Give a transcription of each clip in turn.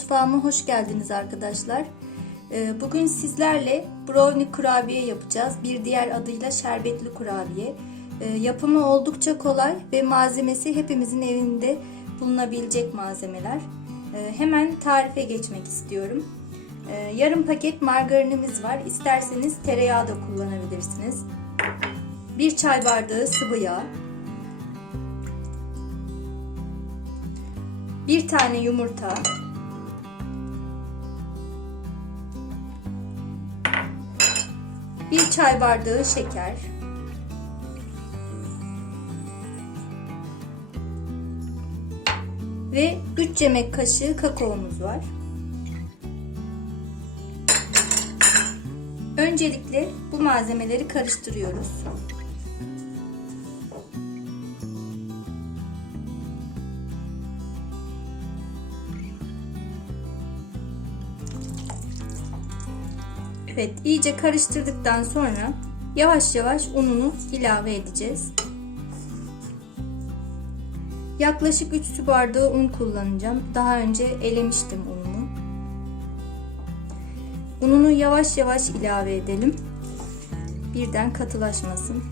Mutfağıma hoş geldiniz arkadaşlar. Ee, Bugün sizlerle brownie kurabiye yapacağız. Bir diğer adıyla şerbetli kurabiye. Ee, Yapımı oldukça kolay ve malzemesi hepimizin evinde bulunabilecek malzemeler. Ee, Hemen tarife geçmek istiyorum. Yarım paket margarinimiz var. İsterseniz tereyağı da kullanabilirsiniz. Bir çay bardağı sıvı yağ. Bir tane yumurta. Bir çay bardağı şeker. Ve 3 yemek kaşığı kakaomuz var. Öncelikle bu malzemeleri karıştırıyoruz. Evet, iyice karıştırdıktan sonra yavaş yavaş ununu ilave edeceğiz. Yaklaşık 3 su bardağı un kullanacağım. Daha önce elemiştim unumu. Ununu yavaş yavaş ilave edelim. Birden katılaşmasın.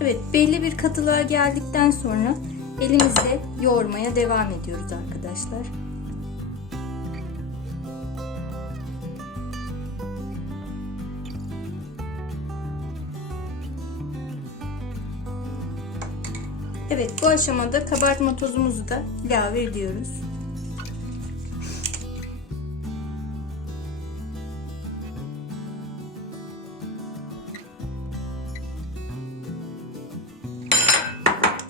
Evet, belli bir katılığa geldikten sonra elimizle yoğurmaya devam ediyoruz arkadaşlar. Evet bu aşamada kabartma tozumuzu da ilave ediyoruz.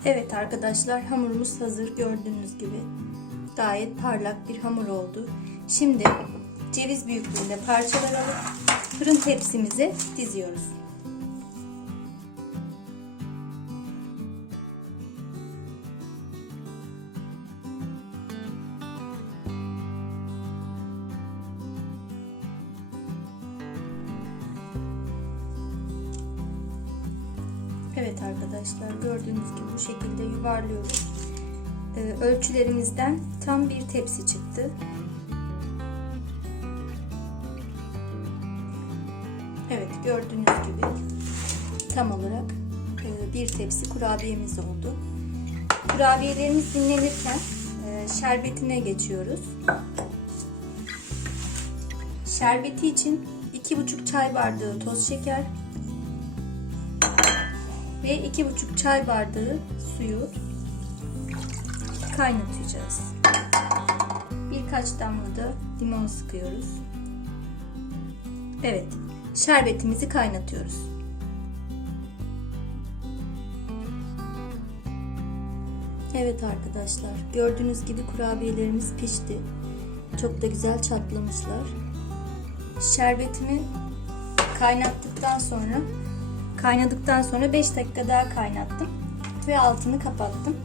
Evet arkadaşlar hamurumuz hazır gördüğünüz gibi. Gayet parlak bir hamur oldu. Şimdi ceviz büyüklüğünde parçalar alıp fırın tepsimize diziyoruz. Evet arkadaşlar gördüğünüz gibi bu şekilde yuvarlıyoruz. Ee, ölçülerimizden tam bir tepsi çıktı. Evet gördüğünüz gibi tam olarak e, bir tepsi kurabiyemiz oldu. Kurabiyelerimiz dinlenirken e, şerbetine geçiyoruz. Şerbeti için 2,5 çay bardağı toz şeker, ve iki buçuk çay bardağı suyu kaynatacağız. Birkaç damla da limon sıkıyoruz. Evet, şerbetimizi kaynatıyoruz. Evet arkadaşlar, gördüğünüz gibi kurabiyelerimiz pişti. Çok da güzel çatlamışlar. Şerbetimi kaynattıktan sonra Kaynadıktan sonra 5 dakika daha kaynattım ve altını kapattım.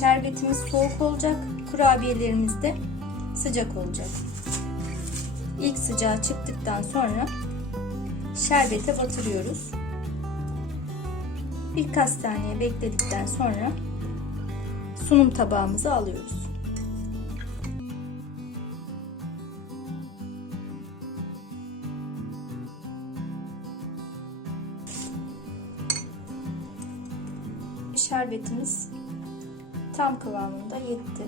Şerbetimiz soğuk olacak, kurabiyelerimiz de sıcak olacak. İlk sıcağı çıktıktan sonra şerbete batırıyoruz. Birkaç saniye bekledikten sonra sunum tabağımıza alıyoruz. Şerbetimiz tam kıvamında yetti.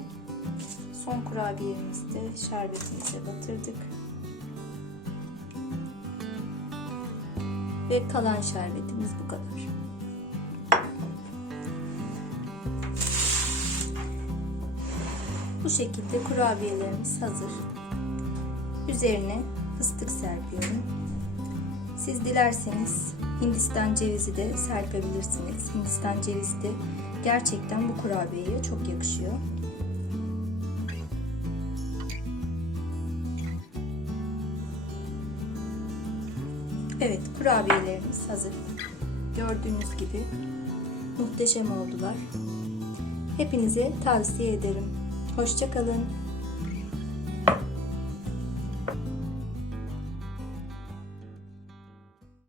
Son kurabiyemizi de şerbetimize batırdık. Ve kalan şerbetimiz bu kadar. Bu şekilde kurabiyelerimiz hazır. Üzerine fıstık serpiyorum. Siz dilerseniz Hindistan cevizi de serpebilirsiniz. Hindistan cevizi de gerçekten bu kurabiyeye çok yakışıyor. Evet, kurabiyelerimiz hazır. Gördüğünüz gibi muhteşem oldular. Hepinize tavsiye ederim. Hoşçakalın.